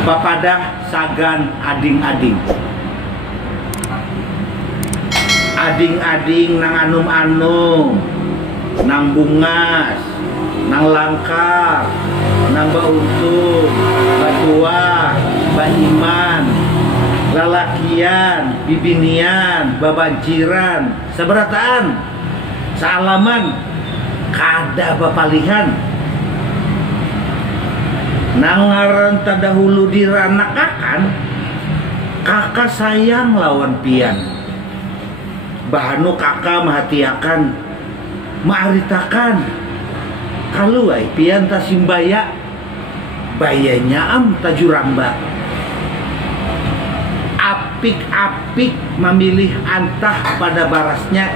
Papadah sagan ading-ading. Ading-ading nang anum-anum, nang bungas, nang langkar, nang bautung, batua, baiman, lalakian, bibinian, babanciran, sabarataan, saalaman, kada bapalihan. Nangaran tadahulu diranakakan, kakak sayang lawan pian. Bahanu kakak mahatiakan, maaritakan. Kalau ay pian ta simbaya, bayanya am tajuramba. Apik-apik memilih antah pada barasnya.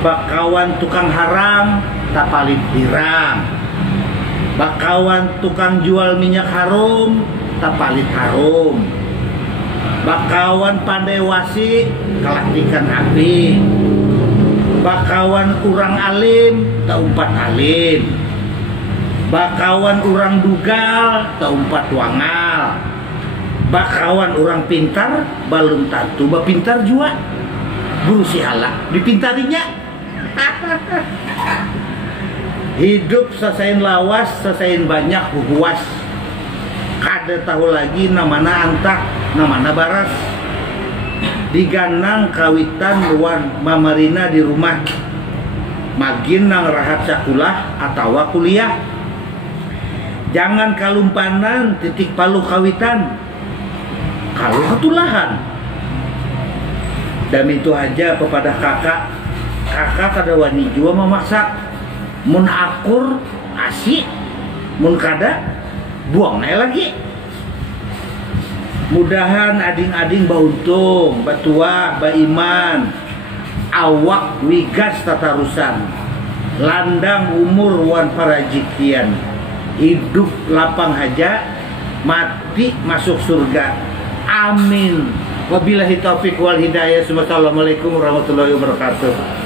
Bakawan tukang haram, tapalit hiram. Bakawan tukang jual minyak harum, tapalit harum. Bakawan pandai wasi, kelatikan api. Bakawan urang alim, taumpat alim. Bakawan urang dugal, taumpat wangal. Bakawan urang pintar, balum tantu bapintar jua. Buru si halak dipintarinya. Hidup sasain lawas, sasain banyak huhuas. Kada tahu lagi namana antah, namana baras. Diganang kawitan luan mamarina di rumah. Magin nang rahat sakulah atau kuliah. Jangan kalumpanan titik palu kawitan. Kalau ketulahan. Dan itu aja kepada kakak. Kakak kada wani jua memaksa. Mun akur asik, mun kada buang naik lagi. Mudahan ading-ading bauntung, batua, baiman, awak wigas tatarusan, landang umur wan parajikian, hidup lapang haja, mati masuk surga. Amin. Wabillahi taufiq wal hidayah. Wassalamualaikum warahmatullahi wabarakatuh.